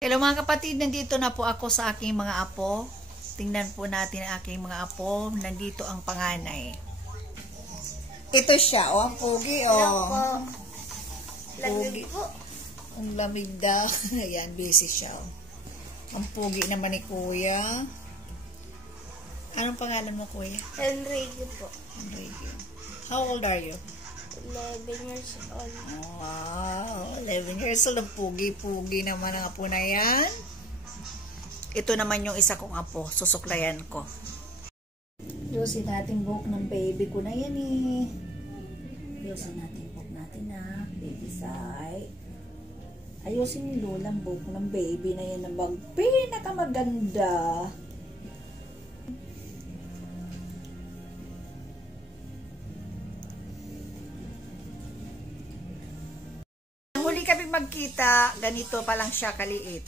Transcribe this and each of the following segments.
Hello mga kapatid, nandito na po ako sa aking mga apo. Tingnan po natin ang aking mga apo. Nandito ang panganay. Ito siya, oh, ang pogi, oh. Pogi. Ang lamig daw. Ayan, busy siya, oh. Ang pogi naman ni Kuya. Anong pangalan mo, Kuya? Enrique po. Enrique. How old are you? 11 years old. Wow, 11 years old. Ang pugi-pugi naman ang apo na yan. Ito naman yung isa kong apo. Susuklayan ko. Ayusin natin buhok ng baby ko na yan eh. Ayusin natin buhok natin na. Baby side. Ayusin yung lulang buhok ng baby na yan na pinakamaganda. Huli kami magkita, ganito pa lang siya kaliit.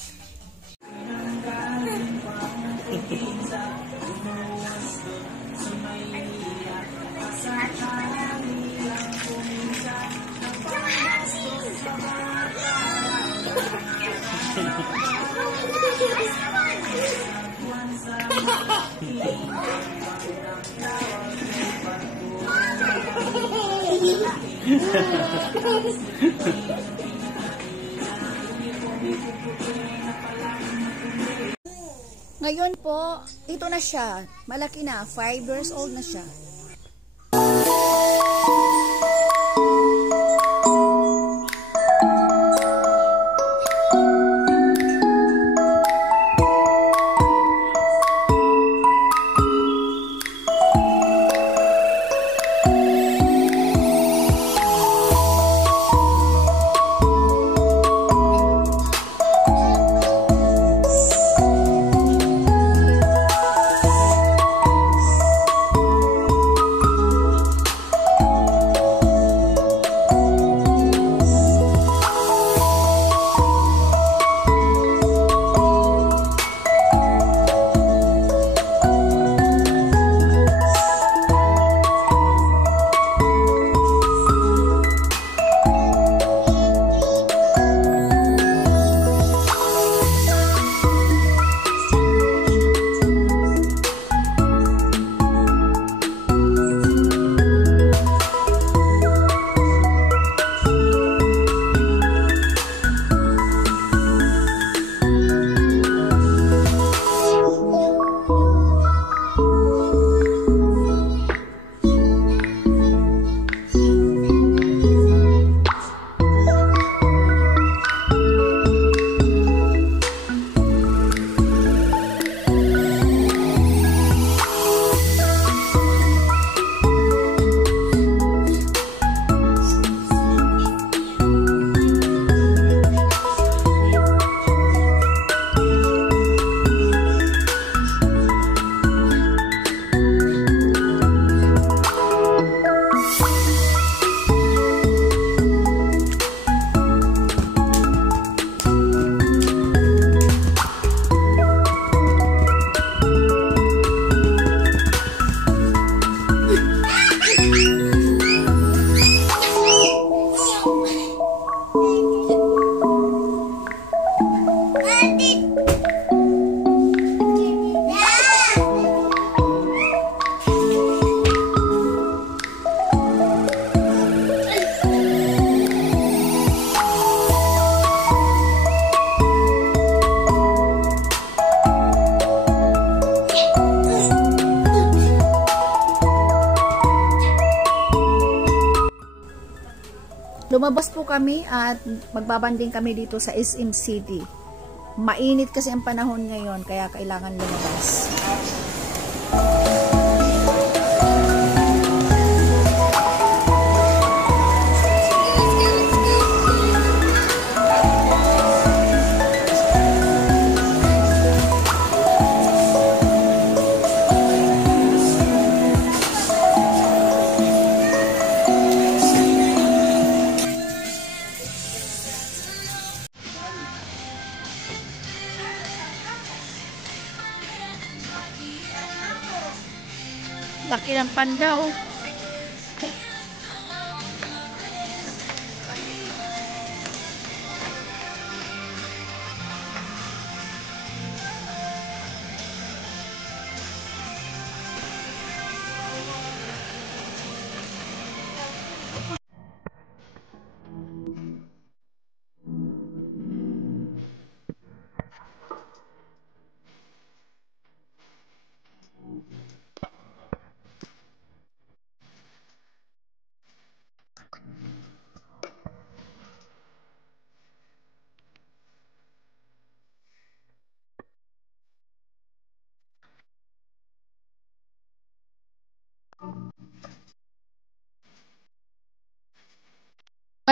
Ngayon po, ito na siya. Malaki na. 5 years old na siya. Lumabas po kami at magbabanding kami dito sa SM City. Mainit kasi ang panahon ngayon kaya kailangan lumabas. Laki ng panda, oh.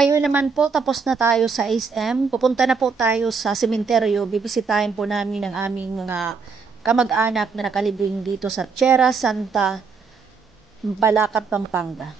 Ngayon naman po, tapos na tayo sa SM. Pupunta na po tayo sa sementeryo. Bibisitahin po namin ang aming mga kamag-anak na nakalibing dito sa Tierra Santa, Balacat, Pampanga.